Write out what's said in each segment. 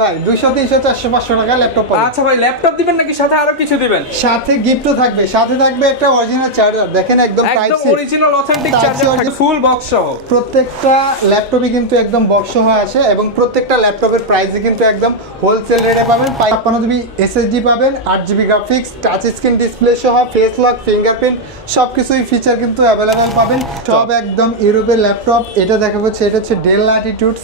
ভাই 200 300 400 500 টাকা ল্যাপটপ পাবেন। আচ্ছা ভাই, ল্যাপটপ দিবেন নাকি সাথে আরো কিছু দিবেন? সাথে গিফটও থাকবে, সাথে থাকবে একটা অরিজিনাল চার্জার। দেখেন একদম type C, original authentic charger থাকবে, ফুল বক্স সহ। প্রত্যেকটা ল্যাপটপই কিন্তু একদম বক্স সহ আসে এবং প্রত্যেকটা ল্যাপটপের প্রাইসই কিন্তু একদম হোলসেল রেটে পাবেন। 56 জিবি এসএসডি পাবেন, 8 GB graphics, touch screen display সহ, ফেস লক, ফিঙ্গারপ্রিন্ট সবকিছুই ফিচার কিন্তু অ্যাভেলেবেল পাবেন। সব একদম ইউরোপের ল্যাপটপ। এটা দেখা যাচ্ছে, এটা হচ্ছে Dell Latitude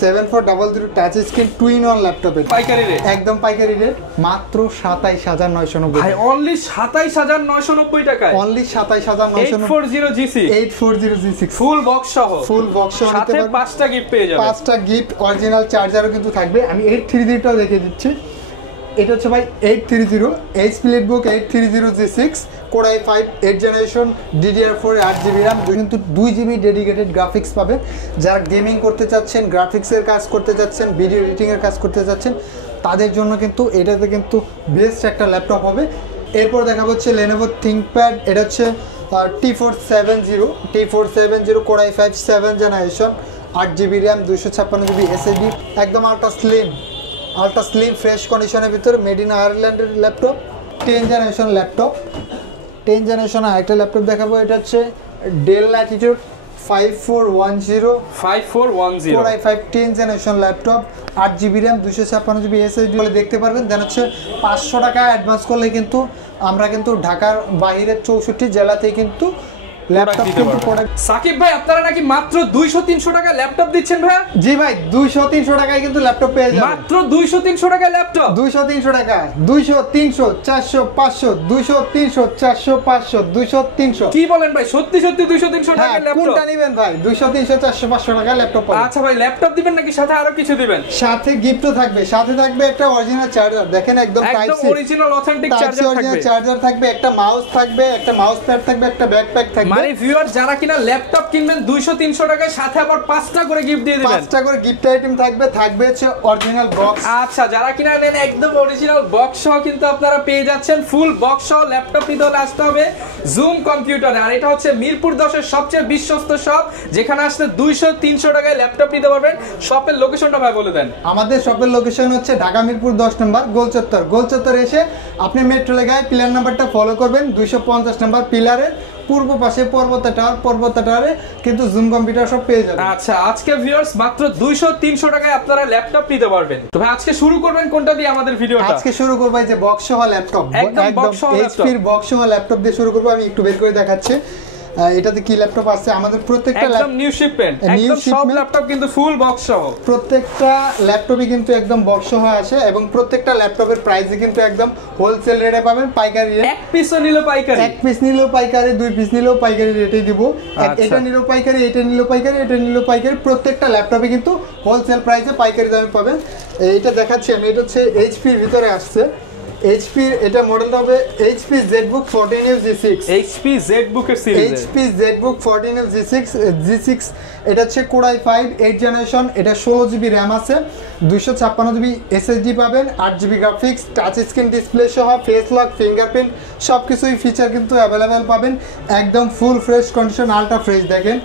7400 touch screen two in one laptop. পাইকারি রেট, একদম পাইকারি রেট, মাত্র 27990 ভাই। অনলি 27990 টাকায়, অনলি 27990। 840G6 ফুল বক্স সহ, ফুল বক্স সহ সাথে 5টা গিফট পেয়ে যাবেন। 5টা গিফট, অরিজিনাল চার্জারও কিন্তু থাকবে। আমি 830টাও দেখিয়ে দিচ্ছি। এটা হচ্ছে ভাই 830 HP Leadbook 830G6 Core i5 8th generation DDR4 8GB RAM, কিন্তু 2GB ডেডিকেটেড গ্রাফিক্স পাবেন। যারা গেমিং করতে চাচ্ছেন, গ্রাফিক্সের কাজ করতে চাচ্ছেন, ভিডিও এডিটিংয়ের কাজ করতে চাচ্ছেন, তাদের জন্য কিন্তু এটাতে কিন্তু বেস্ট একটা ল্যাপটপ হবে। এরপর দেখা হচ্ছে Lenovo ThinkPad। এটা হচ্ছে T470 Core i5 7th generation 8GB RAM 256GB SSD, একদম আল্ট্রা স্লিম ফ্রেশ কন্ডিশনের ভিতরে, মেড ইন আয়ারল্যান্ডের laptop. 10th generation laptop, 10th generation আরেকটা ল্যাপটপ দেখাবো। এটা হচ্ছে Dell Latitude 5410 Core i5 10th generation laptop, 8GB RAM 256GB SSD বলে দেখতে পারবেন। দেন হচ্ছে 500 টাকা অ্যাডভান্স করলে কিন্তু আমরা কিন্তু ঢাকার বাইরের 64 জেলাতেই কিন্তু ল্যাপটপ কিন্তু প্রোডাক্ট। সাকিব ভাই, আপনারা নাকি মাত্র 200-300 টাকা ল্যাপটপ দিচ্ছেন ভাই? জি ভাই, 200-300 টাকায় কিন্তু ল্যাপটপ পেয়ে যাবেন। মাত্র 200-300 টাকা ল্যাপটপ, 200-300 টাকা, 200-300-400-500, 200-300-400-500, 200-300। কি বলেন ভাই? সত্যি 200-300 টাকা ল্যাপটপ? কোনটা নেবেন ভাই? 200-300-400-500 টাকা ল্যাপটপ পাবেন। আচ্ছা ভাই, ল্যাপটপ দিবেন নাকি সাথে আরো কিছু দিবেন? সাথে গিফটও থাকবে, সাথে থাকবে একটা অরিজিনাল চার্জার। দেখেন একদম type C, original authentic charger থাকবে, একটা মাউস থাকবে, একটা মাউস প্যাড থাকবে, একটা ব্যাকপ্যাক থাকবে। মানে ভিউয়ার, যারা কিনা ল্যাপটপ কিনবেন 200-300 টাকায়, সাথে আবার 5টা করে গিফট দিয়ে দিবেন। 5টা করে গিফট আইটেম থাকবে হচ্ছে অরিজিনাল বক্স। আচ্ছা, যারা কিনা নেন একদম অরিজিনাল বক্স সহ কিন্তু আপনারা পেয়ে যাচ্ছেন। ফুল বক্স সহ ল্যাপটপ নিতে হলে আসতে হবে জুম কম্পিউটারে। আর এটা হচ্ছে মিরপুর 10-এর সবচেয়ে বিশ্বস্ত শপ, যেখানে আসলে 200-300 টাকায় ল্যাপটপ নিতে পারবেন। শপের লোকেশনটা ভাই বলে দেন। আমাদের শপের লোকেশন হচ্ছে ঢাকা মিরপুর 10 নম্বর গোলচত্বর এসে আপনি মেট্রো লেগায় পিলার নাম্বারটা ফলো করবেন। 250 নম্বর পিলারের পূর্ব পাশে পর্বতা টাওয়ারে কিন্তু জুম কম্পিউটার সব পেয়ে যাবেন। আচ্ছা, আজকে ভিউয়ার্স মাত্র 200-300 টাকায় আপনারা ল্যাপটপ নিতে পারবেন। তো ভাই, আজকে শুরু করবেন কোনটা দিয়ে আমাদের ভিডিওটা? আজকে শুরু করব এই যে বক্স সহ ল্যাপটপ, একদম এইচপি এর বক্স সহ ল্যাপটপ দিয়ে শুরু করব। আমি একটু বের করে দেখাচ্ছি এটাতে কি ল্যাপটপ আছে। আমাদের প্রত্যেকটা একদম নিউ শিপমেন্ট, একদম সব ল্যাপটপ কিন্তু ফুল বক্স সহ। প্রত্যেকটা ল্যাপটপই কিন্তু একদম বক্স সহ আসে এবং প্রত্যেকটা ল্যাপটপের প্রাইসই কিন্তু একদম হোলসেল রেটে পাবেন, পাইকারি রেট। এক পিসও নিলেও পাইকারি, এক পিস নিলেও পাইকারি, 2 পিস নিলেও পাইকারি রেটেই দিব। এটা নিলেও পাইকারি, এটা নিলেও পাইকারি, এটা নিলেও পাইকারি। প্রত্যেকটা ল্যাপটপে কিন্তু হোলসেল প্রাইসে পাইকারি দামে পাবেন। এটা দেখাচ্ছি আমি, এটা হচ্ছে এইচপির ভিতরে আসছে। এইচপি এটা মডেলটা হবে HP ZBook 14G6, HP ZBook এর সিরিজ, HP ZBook 14G6 এটা হচ্ছে Core i5 8th জেনারেশন। এটা 16GB RAM আছে, 256GB SSD পাবেন, 8GB graphics, touch screen display সহ, ফেস লক, ফিঙ্গারপ্রিন্ট সবকিছুই ফিচার কিন্তু অ্যাভেলেবেল পাবেন। একদম full fresh condition, ultra fresh. দেখেন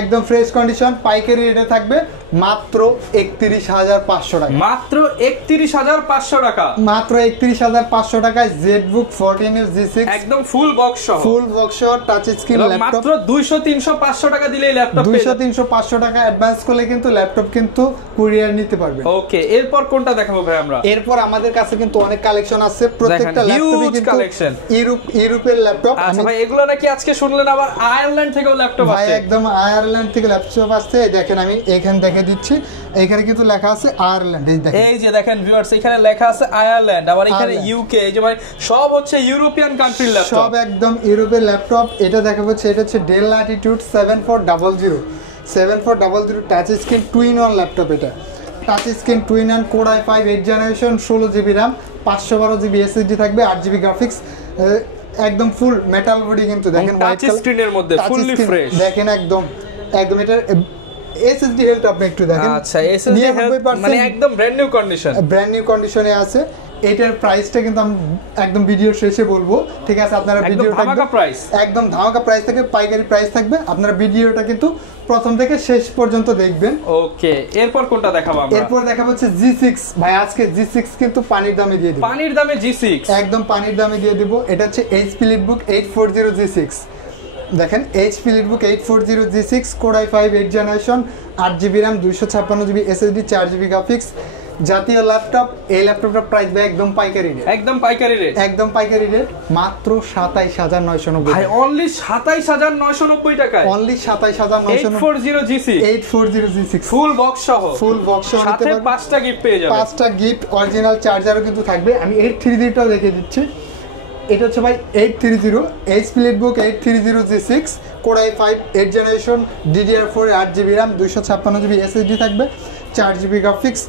একদম ফ্রেশ কন্ডিশন, পাইকারি রেটে থাকবে মাত্র 31,500 টাকা। মাত্র 31,500 টাকা, মাত্র 31,500 টাকায় ZBook 14G6 একদম ফুল বক্স সহ, টাচ স্ক্রিন ল্যাপটপ। মাত্র 200-300-500 টাকা দিলেই ল্যাপটপ 200-300-500 টাকা অ্যাডভান্স করলে কিন্তু ল্যাপটপ কিন্তু কুরিয়ার নিতে পারবেন। ওকে, এরপর কোনটা দেখাবো ভাই আমরা? এরপর আমাদের কাছে কিন্তু অনেক কালেকশন আছে। প্রত্যেকটা ল্যাপটপই কিন্তু কালেকশন, ইউরোপের ল্যাপটপ। আচ্ছা ভাই, এগুলো নাকি আজকে শুনলেন আবার আয়ারল্যান্ড থেকেও ল্যাপটপ আছে? ভাই একদম আয়ারল্যান্ড থেকে ল্যাপটপ আসছে। দেখেন আমি এখানে দেখে দিচ্ছি, এখানে কিন্তু লেখা আছে আয়ারল্যান্ড। এই যে দেখেন ভিউয়ার্স, এখানে লেখা আছে আয়ারল্যান্ড, আবার এখানে ইউকে। এই যে ভাই সব হচ্ছে ইউরোপিয়ান কান্ট্রির ল্যাপটপ, সব একদম ইউরোপের ল্যাপটপ। এটা দেখা যাচ্ছে, এটা হচ্ছে Dell Latitude 7400 touch screen two in one laptop. এটা touch screen two in one, Core i5 8th generation, 16GB RAM, 512GB SSD থাকবে, 8GB গ্রাফিক্স, একদম ফুল মেটাল বডি কিন্তু। দেখেন টাচ স্ক্রিনের মধ্যে ফুললি ফ্রেশ। দেখেন একদম এটা এসএসডি হেলথ আপনি একটু দেখেন। আচ্ছা, এসএসডি হেলথ মানে একদম brand new condition, brand new কন্ডিশনে আছে। এটার প্রাইসটা কিন্তু আমি একদম ভিডিও শেষে বলবো, ঠিক আছে? আপনারা ভিডিওটা ধামাকা প্রাইস, একদম ধামাকা প্রাইস থেকে পাইকারি প্রাইস থাকবে, আপনারা ভিডিওটা কিন্তু প্রথম থেকে শেষ পর্যন্ত দেখবেন। ওকে, এরপর কোনটা দেখাবো আমরা? এরপর দেখাবো হচ্ছে G6 ভাই। আজকে G6 কিন্তু পানির দামে দিয়ে দিব, পানির দামে G6 একদম পানির দামে দিয়ে দিব। এটা হচ্ছে HP Leadbook 840 G6। দেখেন HP Leadbook 840 G6 Core i5 8 generation, 8GB RAM, 256GB SSD, 4GB graphics, জাতীয় ল্যাপটপ। এই ল্যাপটপটার প্রাইস ভাই একদম পাইকারি রেট, একদম পাইকারি রেট মাত্র 27990 ভাই, অনলি 27990 টাকায়, অনলি 27990। 840 G6 ফুল বক্স সহ সাথে 5টা গিফট পেয়ে যাবেন, 5টা গিফট, অরিজিনাল চার্জারও কিন্তু থাকবে। আমি 830টাও দেখিয়ে দিচ্ছি। এটা হচ্ছে ভাই 830 HP Leadbook 830 G6 Core i5 8 generation, DDR4 8GB RAM, 256GB SSD থাকবে, 4GB গ্রাফিক্স।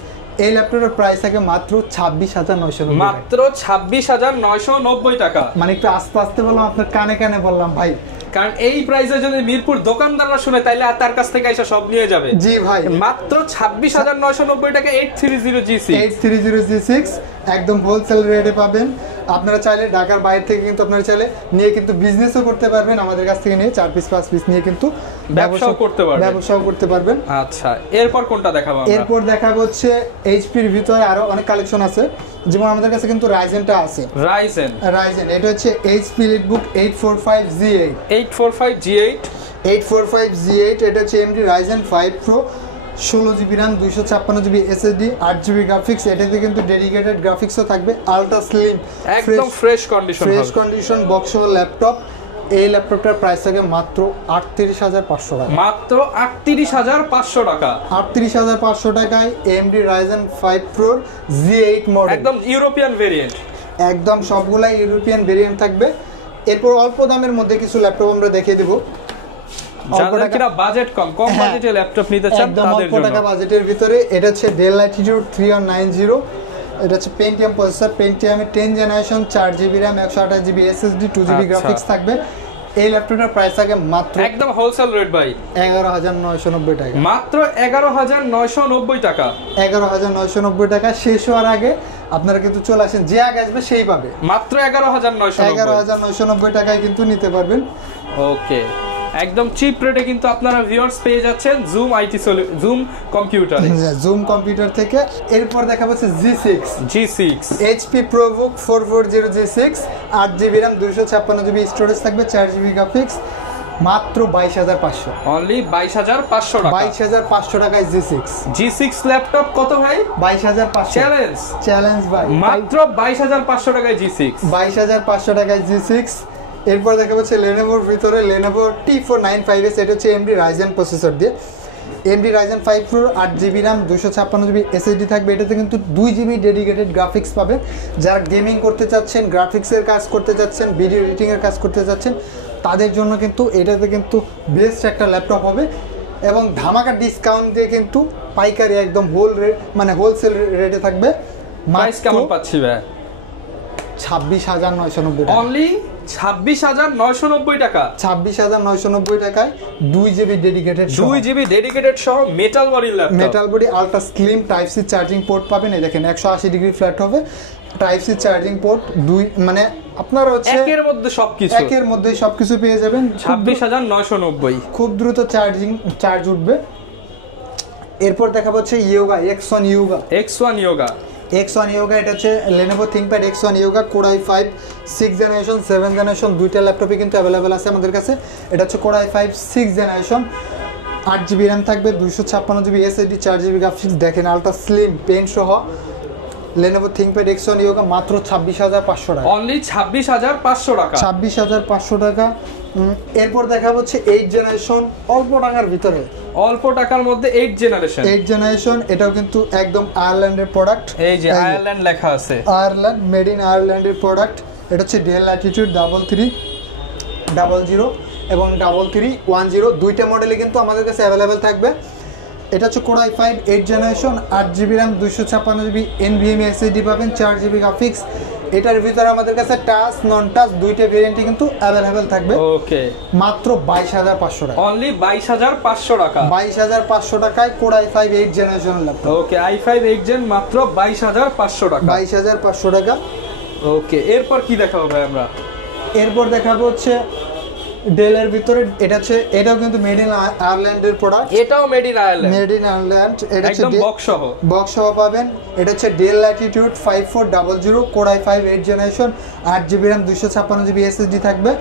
এই ল্যাপটপের প্রাইস থাকে মাত্র 26990, মাত্র 26990 টাকা। মানে একটু আস্তে আস্তে বললাম, আপনার কানে কানে বললাম ভাই, কারণ এই প্রাইসে যদি মিরপুর দোকানদাররা শুনে তাইলে আর তার কাছ থেকে এসে সব নিয়ে যাবে। জি ভাই, মাত্র 26990 টাকা 830 G6 একদম হোলসেল রেটে পাবেন। আপনারা চাইলে ঢাকার বাইরে থেকে কিন্তু আপনারা চাইলে নিয়ে কিন্তু বিজনেসও করতে পারবেন, আমাদের কাছ থেকে নিয়ে 4 পিস 5 পিস নিয়ে কিন্তু ব্যবসাও করতে পারবেন। আচ্ছা, এরপর কোনটা দেখাবো আমরা? এরপর দেখাবো হচ্ছে এইচপির ভিতরে আরো অনেক কালেকশন আছে, যেমন আমাদের কাছে কিন্তু রাইজেনটা আছে। রাইজেন এটা হচ্ছে HP Leadbook 845G8 এটা হচ্ছে AMD Ryzen 5 Pro, 16GB RAM, 256GB SSD, 8GB graphics. এটাতে কিন্তু ডেডিকেটেড গ্রাফিক্সও থাকবে, আলট্রা স্লিম, একদম ফ্রেশ কন্ডিশন বক্স সহ ল্যাপটপ। এই ল্যাপটপটার প্রাইস থাকে মাত্র 38500 টাকা, মাত্র 38500 টাকা, 38500 টাকায় AMD Ryzen 5 Pro G8 model, একদম ইউরোপিয়ান ভেরিয়েন্ট, একদম সবগুলাই ইউরোপিয়ান ভেরিয়েন্ট থাকবে। এরপর অল্প দামের মধ্যে কিছু ল্যাপটপ আমরা দেখিয়ে দেব, যাদের কিনা বাজেট কম বাজেটে ল্যাপটপ নিতে চান তাদের জন্য। অল্প টাকা বাজেটের ভিতরে এটা হচ্ছে Dell Latitude 3190, এটা হচ্ছে Pentium processor, Pentium 10 generation, 4GB RAM, 128GB SSD, 2GB graphics থাকবে। এই ল্যাপটপটার প্রাইস থাকে মাত্র একদম হোলসেল রেট ভাই 11990 টাকা, মাত্র 11990 টাকা, 11990 টাকা। শেষ হওয়ার আগে আপনারা কিন্তু চলে আসেন, যে আগে আসবে সেই পাবে। মাত্র 11990 টাকায় কিন্তু নিতে পারবেন। ওকে, একদম চিপ রেটে কিন্তু আপনারা ভিউয়ার্স পেয়ে যাচ্ছেন জুম কম্পিউটার থেকে। এরপর দেখাবো হচ্ছে G6 HP ProBook 440 G6 8GB RAM, 256GB storage থাকবে, 4GB গ্রাফিক্স, মাত্র 22500, অনলি 22500 টাকা, 22500 টাকায় G6 ল্যাপটপ কত ভাই? 22500 চ্যালেঞ্জ ভাই, মাত্র 22500 টাকায় G6, 22500 টাকায় G6। এরপর দেখা যাচ্ছে Lenovoর ভিতরে Lenovo T495S, এটা হচ্ছে AMD Ryzen প্রসেসর দিয়ে, AMD Ryzen 5 Pro 8GB RAM, 256GB SSD থাকবে। এটাতে কিন্তু 2GB ডেডিকেটেড গ্রাফিক্স পাবেন। যারা গেমিং করতে চাচ্ছেন, গ্রাফিক্সের কাজ করতে চাচ্ছেন, ভিডিও এডিটিংয়ের কাজ করতে চাচ্ছেন, তাদের জন্য কিন্তু এটাতে কিন্তু বেস্ট একটা ল্যাপটপ হবে। এবং ধামাকা ডিসকাউন্ট দিয়ে কিন্তু পাইকারি একদম হোলসেল রেটে থাকবে। প্রাইস কেমন পাচ্ছি ভাই? 26990 টাকা, অনলি 26990 টাকা, 26990 টাকায় 2GB ডেডিকেটেড সহ metal body ultra slim type C charging port পাবেন। এই দেখেন 180 ডিগ্রি ফ্ল্যাট হবে, টাইপ সি চার্জিং পোর্ট, মানে আপনারা হচ্ছে একের মধ্যে সবকিছু পেয়ে যাবেন। 26990, খুব দ্রুত চার্জ উঠবে। এরপর দেখা হচ্ছে X1 Yoga, এটা হচ্ছে Lenovo ThinkPad X1 Yoga Core i5 6 generation 7 generation, দুইটা ল্যাপটপে কিন্তু অ্যাভেলেবেল আছে আমাদের কাছে। এটা হচ্ছে Core i5 6 generation, 8GB RAM থাকবে, 256GB SSD, 4GB গ্রাফিক্স। দেখেন আলট্রা স্লিম পেন সহ Lenovo ThinkPad X1 Yoga মাত্র 26500 টাকা, অনলি 26500 টাকা, 26500 টাকা। এরপর দেখা হচ্ছে 8 জেনারেশন, অল্প টাকার মধ্যে 8 জেনারেশন, এটাও কিন্তু একদম আয়ারল্যান্ডের প্রোডাক্ট। এই যে আয়ারল্যান্ড লেখা আছে, আয়ারল্যান্ড, মেড ইন আয়ারল্যান্ডের প্রোডাক্ট। এটা হচ্ছে Dell Latitude 3300 এবং 3310, দুইটা মডেলে কিন্তু আমাদের কাছে অ্যাভেলেবেল থাকবে। এটা হচ্ছে Core i5 8 generation, 8GB RAM, 256GB NVMe SSD পাবেন, 4GB গ্রাফিক্স। এটার ভিতরে আমাদের কাছে টাচ নন টাচ দুইটা ভেরিয়েন্টই কিন্তু অ্যাভেলেবেল থাকবে। ওকে, মাত্র 22,500 টাকা, অনলি 22,500 টাকা। 22,500 টাকায় Core i5 8 জেনারেশন ল্যাপটপ। ওকে, i5 8 জেন মাত্র 22,500 টাকা। 22,500 টাকা। ওকে, এরপর কি দেখাবো ভাই আমরা? এরপর দেখাবো হচ্ছে ডেলের ভিতরে, এটাও কিন্তু মেড ইন আয়ারল্যান্ডের প্রোডাক্ট। এটাও made in Ireland, made in Ireland. এটা হচ্ছে একদম বক্স সহ পাবেন। এটা হচ্ছে Dell Latitude 5400 Core i5 8 generation, 8GB RAM 256GB SSD থাকবে।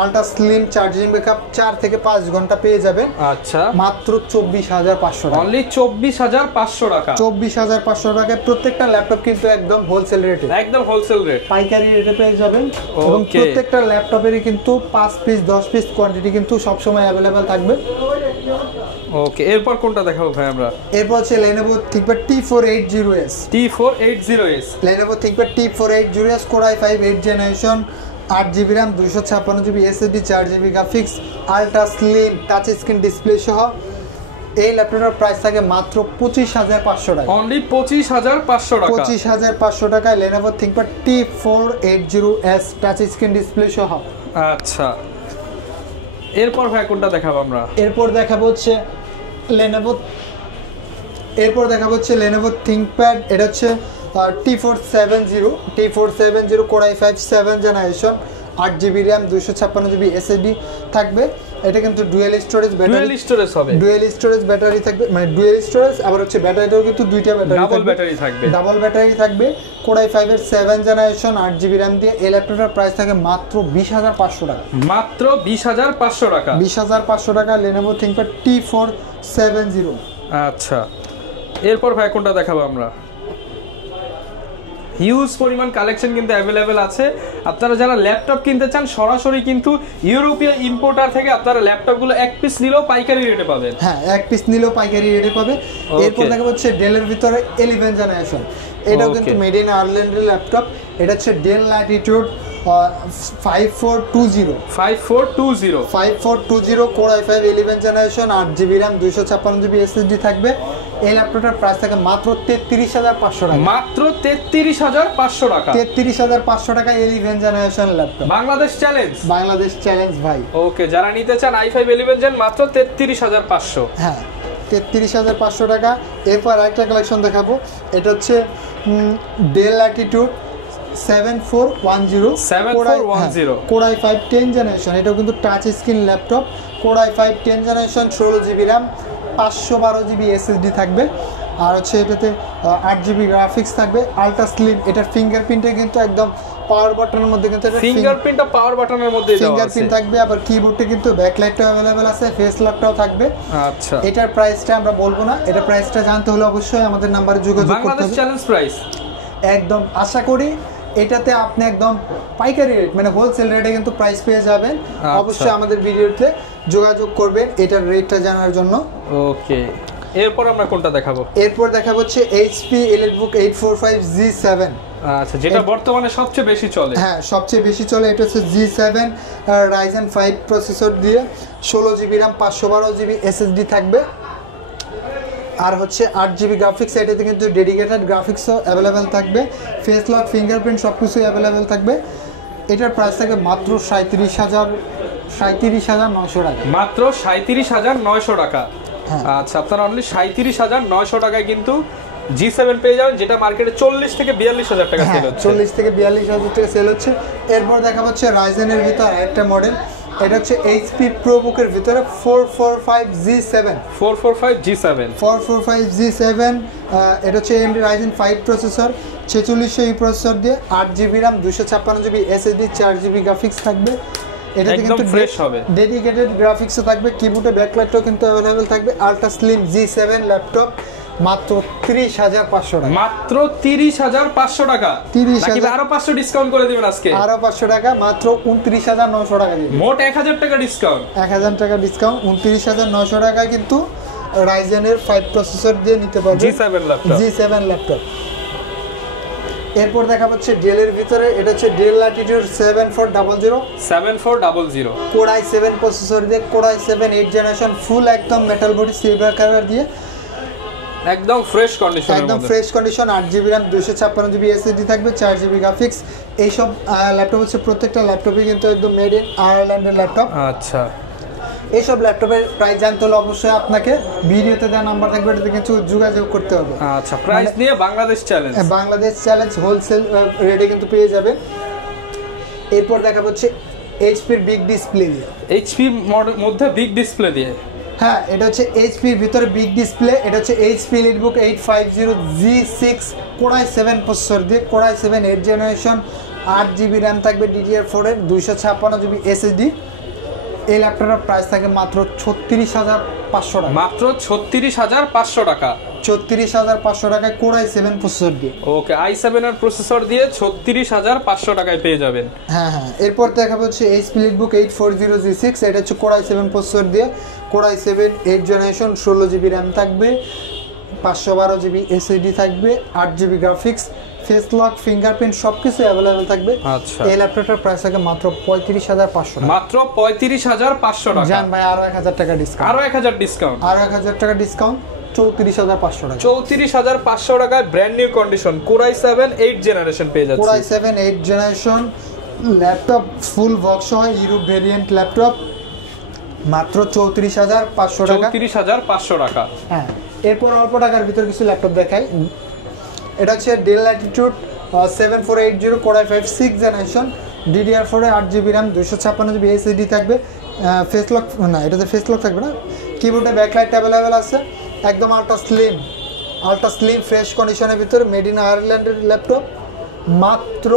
আলট্রা স্লিম, চার্জিং ব্যাকআপ 4 থেকে 5 ঘন্টা পেয়ে যাবেন। আচ্ছা, মাত্র 24,500 টাকা, অনলি 24,500 টাকা। 24,500 টাকায় প্রত্যেকটা ল্যাপটপ কিন্তু একদম হোলসেল রেটে, একদম হোলসেল রেট, পাইকারি রেটে পেয়ে যাবেন। এবং প্রত্যেকটা ল্যাপটপেরই কিন্তু 5 পিস 10 পিস কোয়ান্টিটি কিন্তু সবসময় অ্যাভেলেবেল থাকবে। ওকে, এরপর কোনটা দেখাবো ভাই আমরা? এরপর হচ্ছে Lenovo ThinkPad T480S। T480S, Lenovo ThinkPad T480S Core i5 8 generation, 8GB RAM 256GB SSD, 4GB graphics, ultra slim touch screen display সহ এই ল্যাপটপের প্রাইস থাকে মাত্র 25,500 টাকা, অনলি 25,500 টাকা। 25,500 টাকায় Lenovo ThinkPad T480S touch screen display সহ। আচ্ছা, এরপর ভাই কোনটা দেখাবো আমরা? এরপর দেখাবো হচ্ছে Lenovo ThinkPad, এটা হচ্ছে T470 Core i5 7 generation, 8GB RAM 256GB SSD থাকবে। এটা কিন্তু ডুয়াল স্টোরেজ ব্যাটারি থাকবে, মানে ডুয়াল স্টোরেজ, আবার হচ্ছে ব্যাটারিটাও কিন্তু দুইটা ডাবল ব্যাটারি থাকবে। Core i5 এর 7 জেনারেশন, 8GB RAM দিয়ে এই ল্যাপটপটার প্রাইস থাকে মাত্র 20,500 টাকা, মাত্র 20,500 টাকা। 20,500 টাকা Lenovo ThinkPad T470। আচ্ছা, এরপর ভাই কোনটা দেখাবো আমরা? হিউজ পরিমাণ কালেকশন কিন্তু অ্যাভেলেবেল আছে। আপনারা যারা ল্যাপটপ কিনতে চান সরাসরি কিন্তু ইউরোপীয় ইম্পোর্টার থেকে আপনারা ল্যাপটপগুলো এক পিস নিলেও পাইকারি রেটে পাবেন। হ্যাঁ, এক পিস নিলেও পাইকারি রেটে পাবে। এরপর দেখা হচ্ছে ডেলের ভিতরে 11 জেনারেশন, এটাও কিন্তু মেড ইন আয়ারল্যান্ডের ল্যাপটপ। এটা হচ্ছে Dell Latitude 5420 Core i5 11 generation, 8GB RAM 256GB SSD থাকবে। এই ল্যাপটপটার প্রাইস থাকে মাত্র 33,500 টাকা, মাত্র 33,500 টাকা। 33,500 টাকা 11 জেনারেশন ল্যাপটপ। বাংলাদেশ চ্যালেঞ্জ ভাই। ওকে, যারা নিতে চান i5 11 জেন মাত্র 33,500। হ্যাঁ, 33,500 টাকা। এরপর আরেকটা কালেকশন দেখাবো, এটা হচ্ছে Dell Latitude 7410 Core i5 10 generation, এটাও কিন্তু touch screen laptop. Core i5 10 generation, 16GB RAM 512GB SSD থাকবে। আর হচ্ছে এটাতে 8GB গ্রাফিক্স থাকবে, আলট্রা স্লিম। এটার ফিঙ্গারপ্রিন্টে কিন্তু একদম পাওয়ার বাটনের মধ্যে কিন্তু ফিঙ্গারপ্রিন্টটা পাওয়ার বাটনের মধ্যে ফিঙ্গারপ্রিন্ট থাকবে। আবার কিবোর্ডে কিন্তু ব্যাকলাইটটাও অ্যাভেলেবেল আছে, ফেস লকটাও থাকবে। আচ্ছা, এটার প্রাইসটা আমরা বলবো না, এটা প্রাইসটা জানতে হলে অবশ্যই আমাদের নাম্বারে যোগাযোগ করতে হবে। বাংলাদেশ চ্যালেঞ্জ প্রাইস একদম আশা করি এটাতে আপনি একদম পাইকারি রেট, মানে হোলসেল রেটে কিন্তু প্রাইস পেয়ে যাবেন। অবশ্যই আমাদের ভিডিওতে যোগাযোগ করবেন এটার রেটটা জানার জন্য। ওকে, এরপর আমরা কোনটা দেখাবো? এরপর দেখাবো হচ্ছে HP EliteBook 845G7। আচ্ছা, যেটা বর্তমানে সবচেয়ে বেশি চলে। হ্যাঁ, সবচেয়ে বেশি চলে। এটা হচ্ছে G7 Ryzen 5 প্রসেসর দিয়ে, 16GB RAM 512GB SSD থাকবে। আর হচ্ছে 8GB গ্রাফিক্স, এটাতে কিন্তু ডেডিকেটেড গ্রাফিক্সও অ্যাভেলেবেল থাকবে, ফেস লক, ফিঙ্গারপ্রিন্ট সব কিছুই অ্যাভেলেবেল থাকবে। এটার প্রাইস থাকে মাত্র 37,900 টাকা, মাত্র 37,900 টাকা। আচ্ছা, আপনারা অনলি 37,900 টাকায় কিন্তু G7 পেয়ে যাবেন, যেটা মার্কেটে 40 থেকে 42,000 টাকা সেল হচ্ছে। 40 থেকে 42,000 টাকা সেল হচ্ছে। এরপর দেখা হচ্ছে রাইজেনের ভিতর একটা মডেল, এটা হচ্ছে HP ProBook এর ভিতরে 445G7। এটা হচ্ছে AMD Ryzen 5 প্রসেসর, 4600 প্রসেসর দিয়ে, 8GB RAM 256GB SSD, 4GB graphics থাকবে। এটাতে কিন্তু ফ্রেশ হবে, ডেডিকেটেড গ্রাফিক্সও থাকবে, কিবোর্ডে ব্যাকলাইটও কিন্তু অ্যাভেলেবেল থাকবে। আলট্রা স্লিম G7 ল্যাপটপ মাত্র 30,500 টাকা, মাত্র 30,500 টাকা। 30,000 আরো 500 ডিসকাউন্ট করে দিবেন আজকে, আরো 500 টাকা, মাত্র 29,900 টাকা দিবেন। মোট 1,000 টাকা ডিসকাউন্ট, 1,000 টাকা ডিসকাউন্ট। 29,900 টাকায় কিন্তু রাইজেনের 5 প্রসেসর দিয়ে নিতে পারবেন G7 ল্যাপটপ। এরপর দেখা হচ্ছে ডেলের ভিতরে, এটা হচ্ছে Dell Latitude 7400 Core i7 processor দিয়ে, Core i7 8 জেনারেশন, ফুল একদম মেটাল বডি সিলভার কালার দিয়ে। একদম ফ্রেশ কন্ডিশন, একদম fresh condition, 8GB RAM 256GB SSD থাকবে, 4GB গ্রাফিক্স। এইসব ল্যাপটপ হচ্ছে প্রত্যেকটা ল্যাপটপই কিন্তু একদম মেড ইন আয়ারল্যান্ডের ল্যাপটপ। আচ্ছা, এইসব ল্যাপটপের প্রাইস জানতে হলে অবশ্যই আপনাকে ভিডিওতে দেওয়া নাম্বার থাকবে, এটাতে কিছু যোগাযোগ করতে হবে। আচ্ছা, প্রাইস নিয়ে Bangladesh challenge, Bangladesh challenge wholesale রেটে কিন্তু পেয়ে যাবেন। এরপর দেখা হচ্ছে এইচপির বিগ ডিসপ্লে দিয়ে, এইচপি মধ্যে বিগ ডিসপ্লে দিয়ে। হ্যাঁ, এটা হচ্ছে এইচপির ভিতরে বিগ ডিসপ্লে। এটা হচ্ছে HP EliteBook 850G6 Core i7 processor দিয়ে, Core i7 8th generation, 8GB RAM থাকবে DDR4 এর, 256GB SSD। এই ল্যাপটপটার প্রাইস থাকে মাত্র 36,500 টাকা। মাত্র 36,500 টাকা। 36,500 টাকায় Core i7 প্রসেসর দিয়ে। ওকে, i7 এর প্রসেসর দিয়ে 36,500 টাকায় পেয়ে যাবেন। হ্যাঁ হ্যাঁ, এরপর দেখা হচ্ছে এইচপি এলিটবুক 840G6, এটা হচ্ছে Core i7 প্রসেসর দিয়ে, Core i7 8th generation, 16GB RAM থাকবে, 512GB SSD থাকবে, 8GB graphics, face lock, fingerprint সবকিছু অ্যাভেলেবেল থাকবে। আচ্ছা, এই ল্যাপটপটার প্রাইস থাকে মাত্র 35,500 টাকা। মাত্র 35,500 টাকা। জান ভাই, আরো 1000 টাকা ডিসকাউন্ট, আরো 1000 ডিসকাউন্ট, আরো 1000 টাকা ডিসকাউন্ট, 34,500 টাকা। 34,500 টাকায় brand new condition Core i7 8th generation পেয়ে যাচ্ছে। Core i7 8th generation laptop, full box সহ ইউরোপ ভেরিয়েন্ট ল্যাপটপ, মাত্র 34,500 টাকা। 34,500 টাকা। হ্যাঁ, এরপর অল্প টাকার ভিতর কিছু ল্যাপটপ দেখাই। এটা হচ্ছে Dell Latitude 7480 Core i5 6th generation, DDR4 এ 8GB RAM, 256GB SSD থাকবে, ফেস লক না, এটাতে ফেস লক থাকবে না, কিবোর্ডে ব্যাকলাইট অ্যাভেলেবেল আছে, একদম আল্ট্রা স্লিম ফ্রেশ কন্ডিশনের ভিতরে মেড ইন আয়ারল্যান্ডের ল্যাপটপ, মাত্র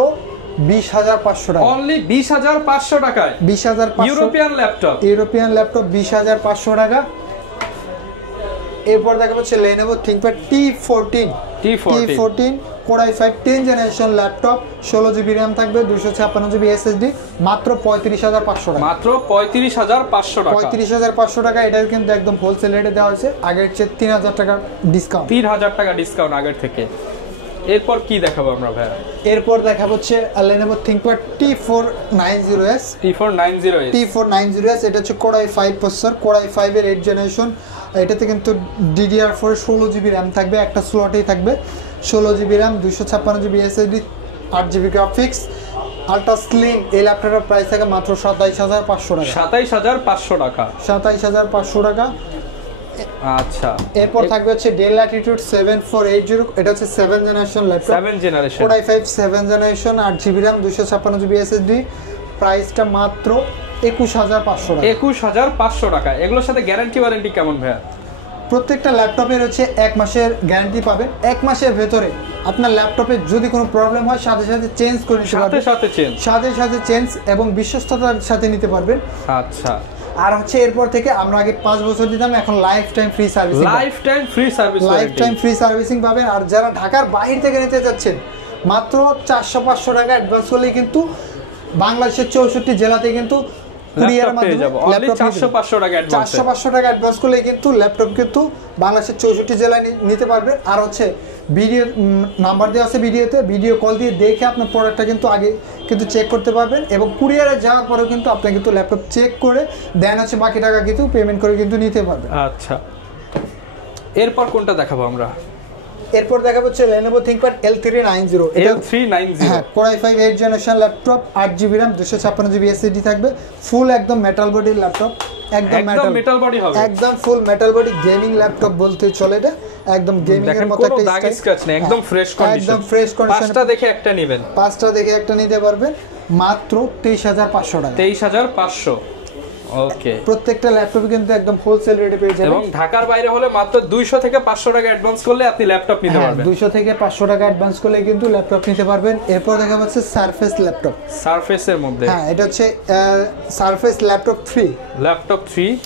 20,500 টাকা। অনলি 20,500 টাকায় 20,500 ইউরোপিয়ান ল্যাপটপ 20,500 টাকা। এরপর দেখা যাচ্ছে Lenovo ThinkPad T14 Core i5 10th generation laptop, 16GB RAM থাকবে, 256GB SSD, মাত্র 35,500 টাকা। মাত্র 35,500 টাকা। 35,500 টাকা। এটা কিন্তু একদম হোলসেল রেটে দেওয়া হয়েছে, আগের চেয়ে 3,000 টাকা ডিসকাউন্ট। 3,000 টাকা ডিসকাউন্ট আগের থেকে। এরপর কি দেখাবো আমরা ভাই? এরপর দেখা হচ্ছে Lenovo ThinkPad T490S। এটা হচ্ছে Core i5 processor, Core i5 এর 8th জেনারেশন। এটাতে কিন্তু DDR4 এর 16GB RAM থাকবে, একটা স্লটেই থাকবে, 16GB RAM, 256GB SSD, 8GB graphics, ultra slim. এই ল্যাপটপের প্রাইস থাকে মাত্র 27,500 টাকা। 27,500 টাকা। 27,500 টাকা। আচ্ছা, এরপর থাকবে হচ্ছে ডেল ল্যাটিটিউড 7480, এটা হচ্ছে 7th generation laptop, 7th generation, Core i5 7th generation, 8GB RAM, 256GB SSD, প্রাইসটা মাত্র 21,500 টাকা। 21,500 টাকা। এগুলোর সাথে গ্যারান্টি ওয়ারেন্টি কেমন ভাইয়া? প্রত্যেকটা ল্যাপটপের হচ্ছে 1 মাসের গ্যারান্টি পাবেন। 1 মাসের ভেতরে আপনার ল্যাপটপে যদি কোনো প্রবলেম হয় সাথে সাথে চেঞ্জ করে নিতে পারবেন, সাথে চেঞ্জ এবং বিশ্বস্ততার সাথে নিতে পারবেন। আচ্ছা, আর হচ্ছে এরপর থেকে আমরা আগে 5 বছর দিতাম, এখন লাইফ টাইম ফ্রি সার্ভিসিং পাবেন। আর যারা ঢাকার বাইরে থেকে নিতে যাচ্ছেন, মাত্র 400-500 টাকা অ্যাডভান্স করলেই কিন্তু বাংলাদেশের 64 জেলাতে কিন্তু কুরিয়ারের মাধ্যমে 400-500 টাকা অ্যাডভান্স করলে কিন্তু ল্যাপটপ কিন্তু বাংলাদেশের 64 জেলায় নিতে পারবেন। আর হচ্ছে ভিডিও নাম্বার দেওয়া আছে, ভিডিও কল দিয়ে দেখে আপনার প্রোডাক্টটা কিন্তু আগে কিন্তু চেক করতে পারবেন, এবং কুরিয়ারে যাওয়ার পরেও কিন্তু আপনি কিন্তু ল্যাপটপ চেক করে দেন হচ্ছে বাকি টাকা কিন্তু পেমেন্ট করে কিন্তু নিতে পারবেন। আচ্ছা, এরপর কোনটা দেখাবো আমরা? এরপর দেখাবো হচ্ছে Lenovo ThinkPad L390। হ্যাঁ, Core i5 8th generation laptop, 8GB RAM, 256GB SSD থাকবে, ফুল একদম মেটাল বডির ল্যাপটপ, একদম মেটাল বডি হবে, একদম ফুল মেটাল বডি গেমিং ল্যাপটপ বলতে চলে। এটা একদম গেমিং এর মতো একটা দাগ স্ক্র্যাচ নেই, একদম ফ্রেশ কন্ডিশন। পাঁচটা দেখে একটা নিতে পারবেন, মাত্র 23,500 টাকা। 23,500। ওকে, প্রত্যেকটা ল্যাপটপ কিন্তু একদম হোলসেল রেটে পেয়ে যাবেন, এবং ঢাকার বাইরে হলে মাত্র 200 থেকে 500 টাকা অ্যাডভান্স করলে আপনি ল্যাপটপ নিতে পারবেন। 200 থেকে 500 টাকা অ্যাডভান্স করলে কিন্তু ল্যাপটপ নিতে পারবেন। এরপর দেখা যাচ্ছে সারফেস ল্যাপটপ, সারফেসের মধ্যে, হ্যাঁ, এটা হচ্ছে surface laptop 3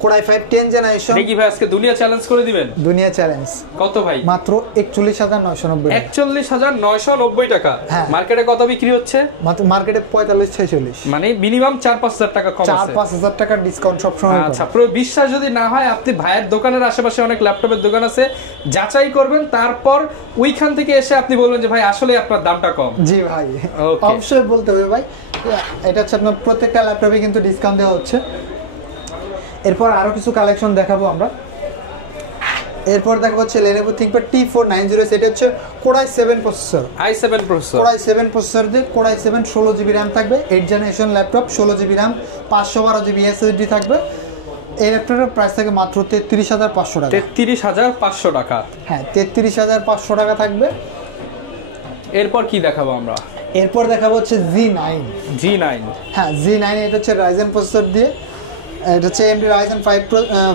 Core i5 10th generation. দেখি ভাই, আজকে দুনিয়া চ্যালেঞ্জ করে দিবেন। দুনিয়া চ্যালেঞ্জ কত ভাই? মাত্র 41,990। 41,990 টাকা। মার্কেটে কত বিক্রি হচ্ছে? মার্কেটে 45-46, মানে মিনিমাম 4-5 টাকা কম আছে। 4-5 টাকা ডিসকাউন্ট সব সময়। আচ্ছা, পুরো বিশ্বাস যদি না হয়, আপনি ভাইয়ের দোকানের আশেপাশে অনেক ল্যাপটপের দোকান আছে, যাচাই করবেন, তারপর ওইখান থেকে এসে আপনি বলবেন যে ভাই আসলে আপনার দামটা কম। জি ভাই, অবশ্যই বলতে হবে ভাই। এটা হচ্ছে আপনার প্রত্যেকটা ল্যাপটপে কিন্তু ডিসকাউন্ট দেওয়া হচ্ছে। এরপর আরো কিছু কালেকশন দেখাবো আমরা। এরপর দেখা হচ্ছে Lenovo ThinkPad T490, এটা হচ্ছে Core i7 processor, Core i7 processor দিয়ে Core i7 16GB RAM থাকবে, 8 generation laptop, 16GB RAM, 512GB SSD থাকবে। এই ল্যাপটপের প্রাইস থাকে মাত্র 33,500 টাকা। 33,500 টাকা, হ্যাঁ 33,500 টাকা থাকবে। এরপর কি দেখাবো আমরা? এরপর দেখাবো হচ্ছে G9। হ্যাঁ G9, এটা হচ্ছে Ryzen প্রসেসর দিয়ে, এটা হচ্ছে AMD Ryzen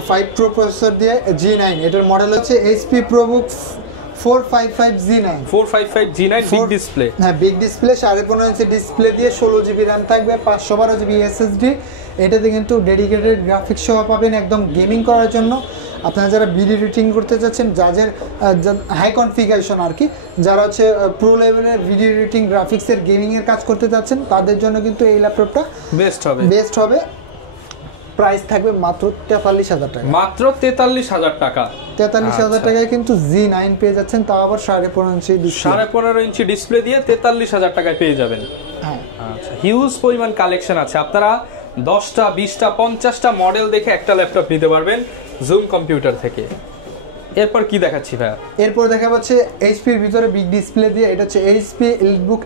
5 Pro প্রসেসর দিয়ে G9। এটার মডেল হচ্ছে HP ProBook 455 G9 big display. হ্যাঁ বিগ ডিসপ্লে, 15.5 ইঞ্চি ডিসপ্লে দিয়ে 16GB RAM থাকবে, 512GB SSD। এটাতে কিন্তু ডেডিকেটেড গ্রাফিক্স সহ পাবেন একদম গেমিং করার জন্য। আপনারা যারা ভিডিও এডিটিং করতে চাচ্ছেন, যাদের হাই কনফিগারেশন আর কি, যারা হচ্ছে প্রো লেভেলের ভিডিও এডিটিং গ্রাফিক্সের গেমিংয়ের কাজ করতে চাচ্ছেন, তাদের জন্য কিন্তু এই ল্যাপটপটা বেস্ট হবে। প্রাইস থাকবে মাত্র 43,000 টাকা। মাত্র 43,000 টাকা। 43,000 টাকায় কিন্তু G9 পেয়ে যাচ্ছেন, তাও আবার 15.5 ইঞ্চি ডিসপ্লে। 15.5 ইঞ্চি ডিসপ্লে দিয়ে 43,000 টাকায় পেয়ে যাবেন। হ্যাঁ আচ্ছা, হিউজ পরিমাণ কালেকশন আছে। আপনারা 10টা 20টা 50টা মডেল দেখে একটা ল্যাপটপ নিতে পারবেন জুম কম্পিউটার থেকে। এরপর কি দেখাচ্ছি ভাই? এরপর দেখা হচ্ছে এইচপির ভিতরে বিগ ডিসপ্লে দিয়ে, এটা হচ্ছে HP EliteBook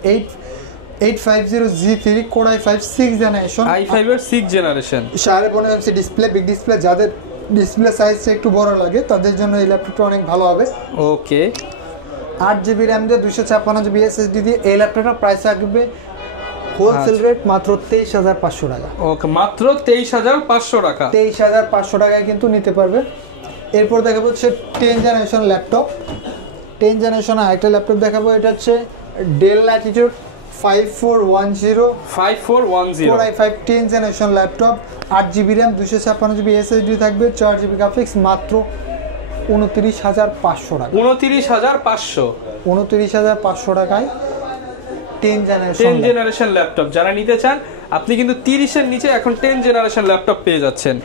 850G3 Core i5 6th generation, i5 এর 6th generation, 15.5 inch display, big display. যাদের ডিসপ্লে সাইজটা একটু বড় লাগে তাদের জন্য এই ল্যাপটপটা অনেক ভালো হবে। ওকে, 8GB RAM দিয়ে 256GB SSD দিয়ে এই ল্যাপটপটার প্রাইস থাকবে হোলসেল রেট মাত্র 23,500 টাকা। ওকে, মাত্র 23,500 টাকা। 23,500 টাকায় কিন্তু নিতে পারবে। এরপর দেখাবো হচ্ছে 10 জেনারেশন ল্যাপটপ। 10 জেনারেশন আরেকটা ল্যাপটপ দেখাবো, এটা হচ্ছে Dell Latitude 5410 Core i5 10 generation laptop, 8GB RAM, 256GB SSD থাকবে, 4GB গ্রাফিক্স, মাত্র 29,500 টাকা। 29,500 টাকায় 10 জেনারেশন ল্যাপটপ যারা নিতে চান, আপনি কিন্তু 30 এর নিচে এখন 10 জেনারেশন ল্যাপটপ পেয়ে যাচ্ছেন।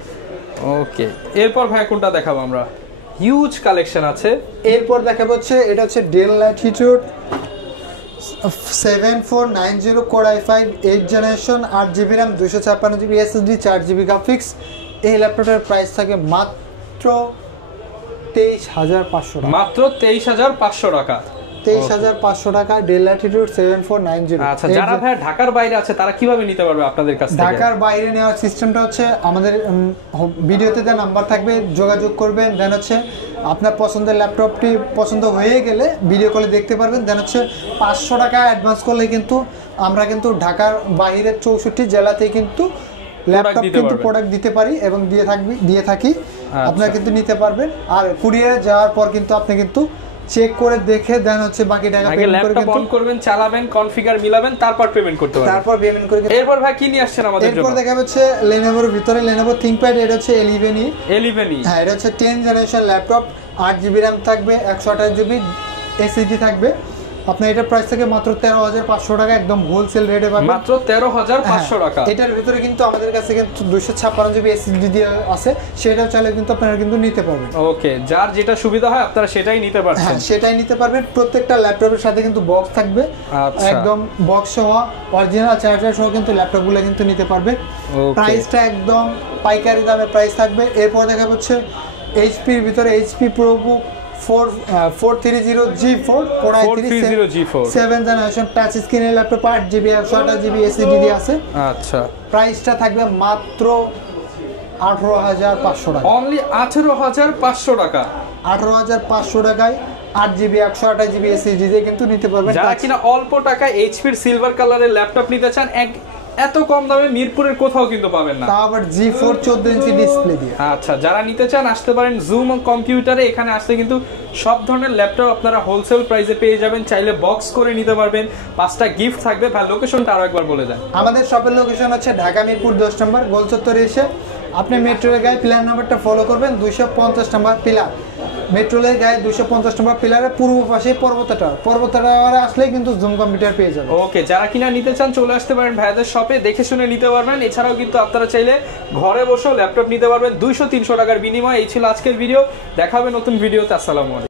ওকে, এরপর ভাই কোনটা দেখাবো আমরা? হিউজ কালেকশন আছে। এরপর দেখাবো হচ্ছে, এটা হচ্ছে Dell Latitude 7490 Core i5 8 generation, 8GB RAM, 256GB SSD, 4GB graphics. এই ল্যাপটপের প্রাইস থাকে মাত্র 23,500 টাকা। মাত্র 23,500 টাকা। 23,500 টাকা Dell Latitude 7490। আচ্ছা, যারা ভাই ঢাকার বাইরে আছে তারা কিভাবে নিতে পারবে আপনাদের কাছ থেকে? ঢাকার বাইরে নেওয়ার সিস্টেমটা হচ্ছে, আমাদের ভিডিওতে যে নাম্বার থাকবে যোগাযোগ করবেন, দেন হচ্ছে আপনার পছন্দের ল্যাপটপটি পছন্দ হয়ে গেলে ভিডিও কলে দেখতে পারবেন। দেন হচ্ছে 500 টাকা অ্যাডভান্স করলে কিন্তু আমরা কিন্তু ঢাকার বাইরের 64 জেলাতে কিন্তু ল্যাপটপ কিন্তু প্রোডাক্ট দিতে পারি এবং দিয়ে থাকি। আপনারা কিন্তু নিতে পারবেন। আর কুরিয়ারে যাওয়ার পর কিন্তু আপনি কিন্তু চেক করে দেখে দেন হচ্ছে বাকি টাকা পেমেন্ট করে ল্যাপটপ অন করবেন, চালাবেন, কনফিগার মিলাবেন, তারপর পেমেন্ট করতে পারবেন। তারপর পেমেন্ট করে। এরপর ভাই কি নিয়ে আসছেন আমাদের জন্য? এরপর দেখা হচ্ছে Lenovoর ভিতরে Lenovo ThinkPad, এটা হচ্ছে 11E। হ্যাঁ, এটা হচ্ছে 10 জেনারেশন ল্যাপটপ, 8GB RAM থাকবে, 128GB SSD থাকবে। আপনার এটা প্রাইস থেকে মাত্র 13,500 টাকা, একদম হোলসেল রেটে পাবেন। মাত্র 13,500 টাকা। এটার ভিতরে কিন্তু আমাদের কাছে কিন্তু 256GB SSD দিয়ে আছে, সেটাও চাইলে কিন্তু আপনারা কিন্তু নিতে পারবেন। ওকে, যার যেটা সুবিধা হয় আপনারা সেটাই নিতে পারবেন। হ্যাঁ, সেটাই নিতে পারবেন। প্রত্যেকটা ল্যাপটপের সাথে কিন্তু বক্স থাকবে, একদম বক্স সহ অরিজিনাল চার্জার সহ কিন্তু ল্যাপটপগুলো কিন্তু নিতে পারবে। প্রাইসটা একদম পাইকারি দামে প্রাইস থাকবে। এরপর দেখা হচ্ছে এইচপির ভিতরে HP ProBook 430G4 Core i3 7 generation touch স্ক্রিনের ল্যাপটপ, 8GB 128GB SSD দিয়ে আছে। আচ্ছা, প্রাইসটা থাকবে মাত্র 18,500 টাকা। অনলি 18,500 টাকা। 18,500 টাকায় 8GB 128GB SSD দিয়ে কিন্তু নিতে পারবেন। যারা কিনা অল্প টাকায় এইচপির সিলভার কালারের ল্যাপটপ নিতে চান, এত কম দামে মিরপুরের কোথাও কিন্তু পাবেন না, তাও আবার G4 14 ইঞ্চি ডিসপ্লে দিয়ে। আচ্ছা, যারা নিতে চান আসতে পারেন জুম কম্পিউটারে। এখানে আসলে কিন্তু সব ধরনের ল্যাপটপ আপনারা হোলসেল প্রাইসে পেয়ে যাবেন। চাইলে বক্স করে নিতে পারবেন, 5টা গিফট থাকবে। ভাই লোকেশনটা আরো একবার বলে দেন। আমাদের শপের লোকেশন হচ্ছে ঢাকা মিরপুর 10 নম্বর গোল চত্বরে এসে আপনি মেট্রোলের গায়ে পিলার নাম্বারটা ফলো করবেন, 250 নম্বর পিলার। মেট্রোলের গায়ে 250 নম্বর পিলারের পূর্ব পাশে পর্বত টাওয়ারে আসলে কিন্তু জুম কম্পিউটার পেয়ে যাবেন। ওকে, যারা কিনা নিতে চান চলে আসতে পারেন ভাইদের শপে, দেখে শুনে নিতে পারবেন। এছাড়াও কিন্তু আপনারা চাইলে ঘরে বসেও ল্যাপটপ নিতে পারবেন 200-300 টাকার বিনিময়ে। এই ছিল আজকের ভিডিও, দেখা হবে নতুন ভিডিওতে। আসসালামু আলাইকুম।